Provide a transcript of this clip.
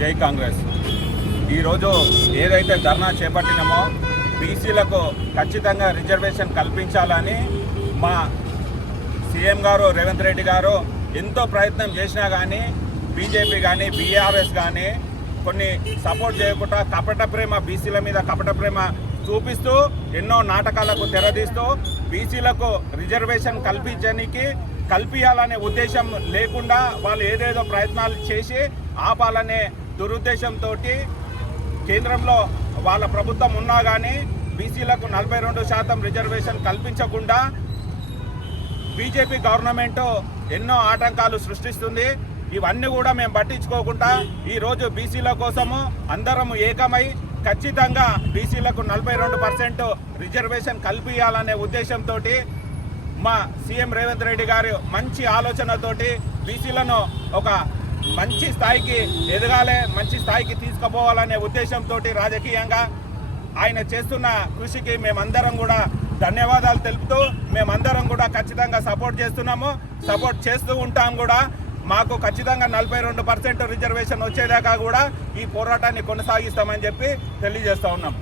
జై కాంగ్రెస్. ఈరోజు ఏదైతే ధర్నా చేపట్టినామో బీసీలకు ఖచ్చితంగా రిజర్వేషన్ కల్పించాలని మా సీఎం గారు రేవంత్ రెడ్డి గారు ఎంతో ప్రయత్నం చేసినా కానీ బీజేపీ కానీ బీఆర్ఎస్ కానీ కొన్ని సపోర్ట్ చేయకుండా కపట ప్రేమ, బీసీల మీద కపట ప్రేమ చూపిస్తూ ఎన్నో నాటకాలకు తెరదీస్తూ బీసీలకు రిజర్వేషన్ కల్పించాలనే ఉద్దేశం లేకుండా వాళ్ళు ఏదేదో ప్రయత్నాలు చేసి ఆపాలనే దురుద్దేశంతో కేంద్రంలో వాళ్ళ ప్రభుత్వం ఉన్నా కానీ బీసీలకు 42% రిజర్వేషన్ కల్పించకుండా బీజేపీ గవర్నమెంట్ ఎన్నో ఆటంకాలు సృష్టిస్తుంది. ఇవన్నీ కూడా మేము పట్టించుకోకుండా ఈరోజు బీసీల కోసము అందరం ఏకమై ఖచ్చితంగా బీసీలకు 42% రిజర్వేషన్ కల్పించాలనే ఉద్దేశంతో మా సీఎం రేవంత్ రెడ్డి గారు మంచి ఆలోచనతోటి బీసీలను ఒక మంచి స్థాయికి ఎదగాలి, మంచి స్థాయికి తీసుకుపోవాలనే ఉద్దేశంతో రాజకీయంగా ఆయన చేస్తున్న కృషికి మేమందరం కూడా ధన్యవాదాలు తెలుపుతూ మేమందరం కూడా ఖచ్చితంగా సపోర్ట్ చేస్తున్నాము, సపోర్ట్ చేస్తూ ఉంటాం కూడా. మాకు ఖచ్చితంగా 42% రిజర్వేషన్ వచ్చేదాకా కూడా ఈ పోరాటాన్ని కొనసాగిస్తామని చెప్పి తెలియజేస్తూ ఉన్నాం.